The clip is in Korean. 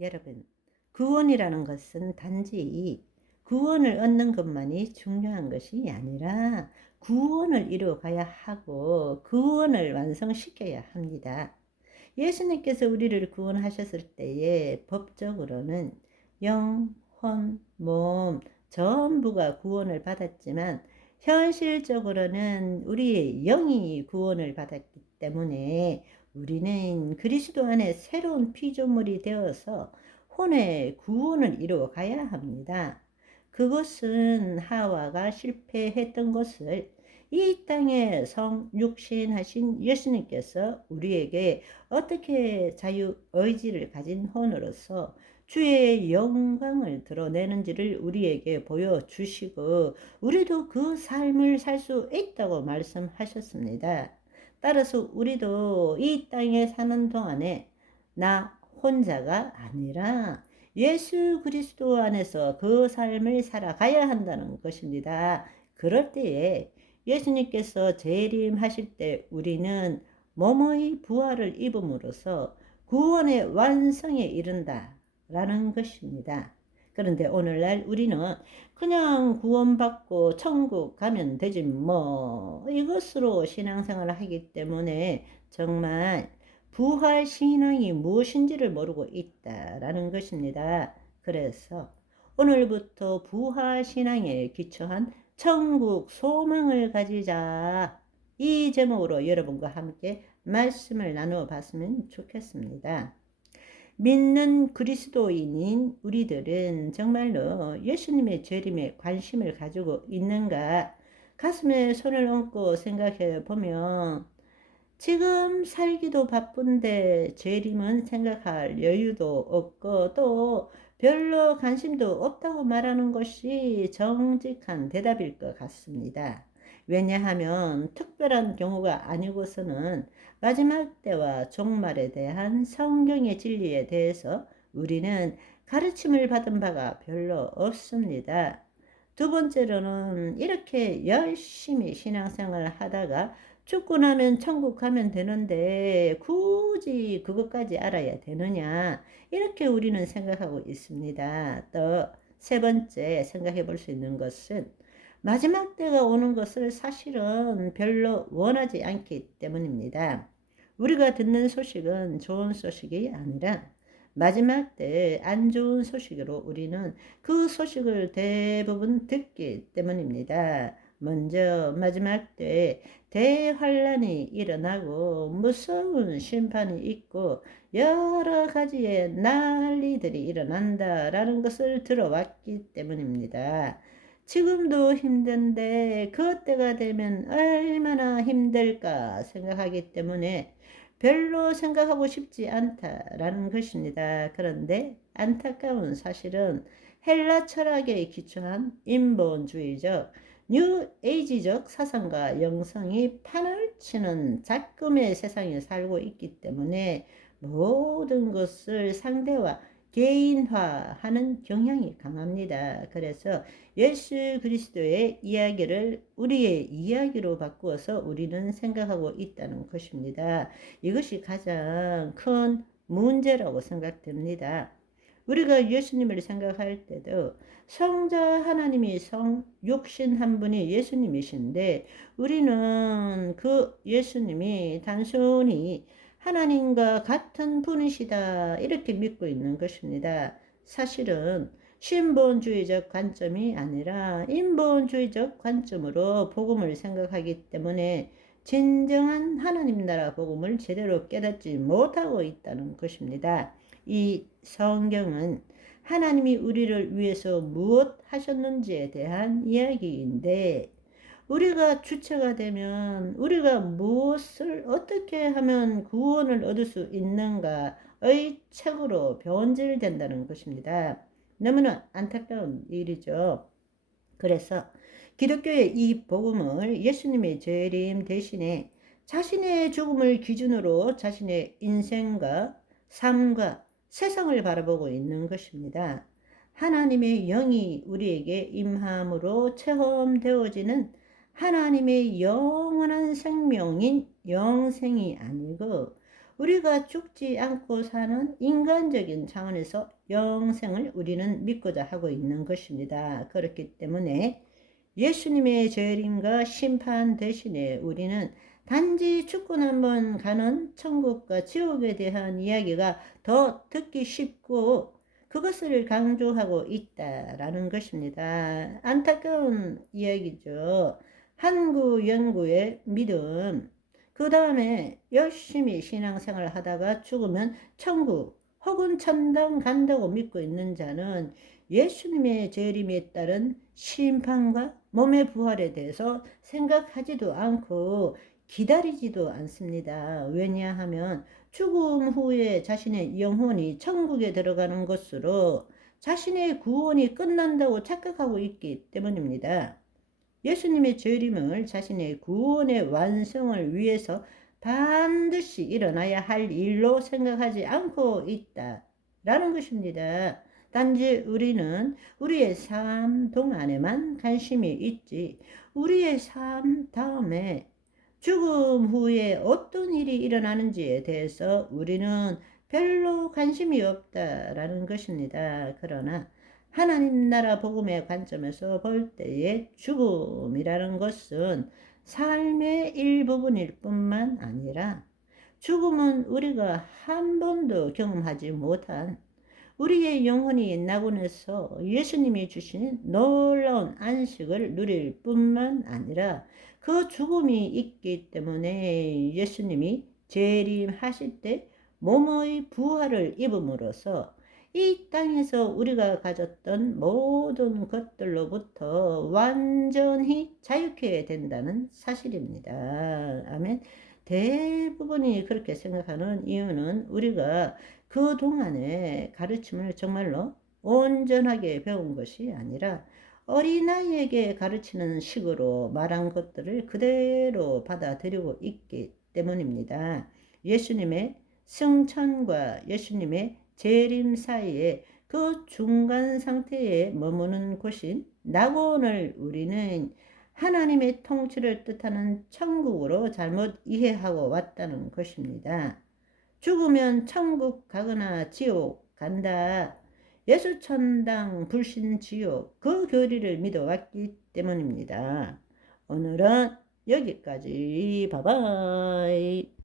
여러분, 구원이라는 것은 단지 구원을 얻는 것만이 중요한 것이 아니라 구원을 이루어가야 하고 구원을 완성시켜야 합니다. 예수님께서 우리를 구원하셨을 때에 법적으로는 영, 혼, 몸 전부가 구원을 받았지만 현실적으로는 우리의 영이 구원을 받았기 때문에 우리는 그리스도 안에 새로운 피조물이 되어서 혼의 구원을 이루어 가야 합니다. 그것은 하와가 실패했던 것을 이 땅에 육신하신 예수님께서 우리에게 어떻게 자유의지를 가진 혼으로서 주의 영광을 드러내는지를 우리에게 보여주시고 우리도 그 삶을 살 수 있다고 말씀하셨습니다. 따라서 우리도 이 땅에 사는 동안에 나 혼자가 아니라 예수 그리스도 안에서 그 삶을 살아가야 한다는 것입니다. 그럴 때에 예수님께서 재림하실 때 우리는 몸의 부활을 입음으로써 구원의 완성에 이른다 라는 것입니다. 그런데 오늘날 우리는 그냥 구원받고 천국 가면 되지 뭐 이것으로 신앙생활을 하기 때문에 정말 부활 신앙이 무엇인지를 모르고 있다라는 것입니다. 그래서 오늘부터 부활 신앙에 기초한 천국 소망을 가지자, 이 제목으로 여러분과 함께 말씀을 나누어 봤으면 좋겠습니다. 믿는 그리스도인인 우리들은 정말로 예수님의 재림에 관심을 가지고 있는가? 가슴에 손을 얹고 생각해 보면 지금 살기도 바쁜데 재림은 생각할 여유도 없고 또 별로 관심도 없다고 말하는 것이 정직한 대답일 것 같습니다. 왜냐하면 특별한 경우가 아니고서는 마지막 때와 종말에 대한 성경의 진리에 대해서 우리는 가르침을 받은 바가 별로 없습니다. 두 번째로는 이렇게 열심히 신앙생활을 하다가 죽고 나면 천국 가면 되는데 굳이 그것까지 알아야 되느냐, 이렇게 우리는 생각하고 있습니다. 또 세 번째 생각해 볼 수 있는 것은 마지막 때가 오는 것을 사실은 별로 원하지 않기 때문입니다. 우리가 듣는 소식은 좋은 소식이 아니라 마지막 때 안 좋은 소식으로 우리는 그 소식을 대부분 듣기 때문입니다. 먼저 마지막 때 대환란이 일어나고 무서운 심판이 있고 여러 가지의 난리들이 일어난다라는 것을 들어왔기 때문입니다. 지금도 힘든데 그때가 되면 얼마나 힘들까 생각하기 때문에 별로 생각하고 싶지 않다라는 것입니다. 그런데 안타까운 사실은 헬라 철학에 기초한 인본주의적 뉴에이지적 사상과 영성이 판을 치는 작금의 세상에 살고 있기 때문에 모든 것을 상대와 개인화하는 경향이 강합니다. 그래서 예수 그리스도의 이야기를 우리의 이야기로 바꾸어서 우리는 생각하고 있다는 것입니다. 이것이 가장 큰 문제라고 생각됩니다. 우리가 예수님을 생각할 때도 성자 하나님이 육신 한 분이 예수님이신데 우리는 그 예수님이 단순히 하나님과 같은 분이시다 이렇게 믿고 있는 것입니다. 사실은 신본주의적 관점이 아니라 인본주의적 관점으로 복음을 생각하기 때문에 진정한 하나님 나라 복음을 제대로 깨닫지 못하고 있다는 것입니다. 이 성경은 하나님이 우리를 위해서 무엇 하셨는지에 대한 이야기인데 우리가 주체가 되면 우리가 무엇을 어떻게 하면 구원을 얻을 수 있는가의 책으로 변질된다는 것입니다. 너무나 안타까운 일이죠. 그래서 기독교의 이 복음을 예수님의 재림 대신에 자신의 죽음을 기준으로 자신의 인생과 삶과 세상을 바라보고 있는 것입니다. 하나님의 영이 우리에게 임함으로 체험되어지는 하나님의 영원한 생명인 영생이 아니고 우리가 죽지 않고 사는 인간적인 차원에서 영생을 우리는 믿고자 하고 있는 것입니다. 그렇기 때문에 예수님의 재림과 심판 대신에 우리는 단지 죽고 나면 가는 천국과 지옥에 대한 이야기가 더 듣기 쉽고 그것을 강조하고 있다라는 것입니다. 안타까운 이야기죠. 한국 연구의 믿음, 그 다음에 열심히 신앙생활을 하다가 죽으면 천국 혹은 천당 간다고 믿고 있는 자는 예수님의 재림에 따른 심판과 몸의 부활에 대해서 생각하지도 않고 기다리지도 않습니다. 왜냐하면 죽음 후에 자신의 영혼이 천국에 들어가는 것으로 자신의 구원이 끝난다고 착각하고 있기 때문입니다. 예수님의 재림을 자신의 구원의 완성을 위해서 반드시 일어나야 할 일로 생각하지 않고 있다라는 것입니다. 단지 우리는 우리의 삶 동안에만 관심이 있지 우리의 삶 다음에 죽음 후에 어떤 일이 일어나는지에 대해서 우리는 별로 관심이 없다라는 것입니다. 그러나 하나님 나라 복음의 관점에서 볼 때에 죽음이라는 것은 삶의 일부분일 뿐만 아니라 죽음은 우리가 한 번도 경험하지 못한 우리의 영혼이 낙원에서 예수님이 주신 놀라운 안식을 누릴 뿐만 아니라 그 죽음이 있기 때문에 예수님이 재림하실 때 몸의 부활을 입음으로써 이 땅에서 우리가 가졌던 모든 것들로부터 완전히 자유케 된다는 사실입니다. 아멘. 대부분이 그렇게 생각하는 이유는 우리가 그동안의 가르침을 정말로 온전하게 배운 것이 아니라 어린아이에게 가르치는 식으로 말한 것들을 그대로 받아들이고 있기 때문입니다. 예수님의 승천과 예수님의 재림 사이에 그 중간 상태에 머무는 곳인 낙원을 우리는 하나님의 통치를 뜻하는 천국으로 잘못 이해하고 왔다는 것입니다. 죽으면 천국 가거나 지옥 간다. 예수천당 불신지옥 그 교리를 믿어왔기 때문입니다. 오늘은 여기까지. 바이바이.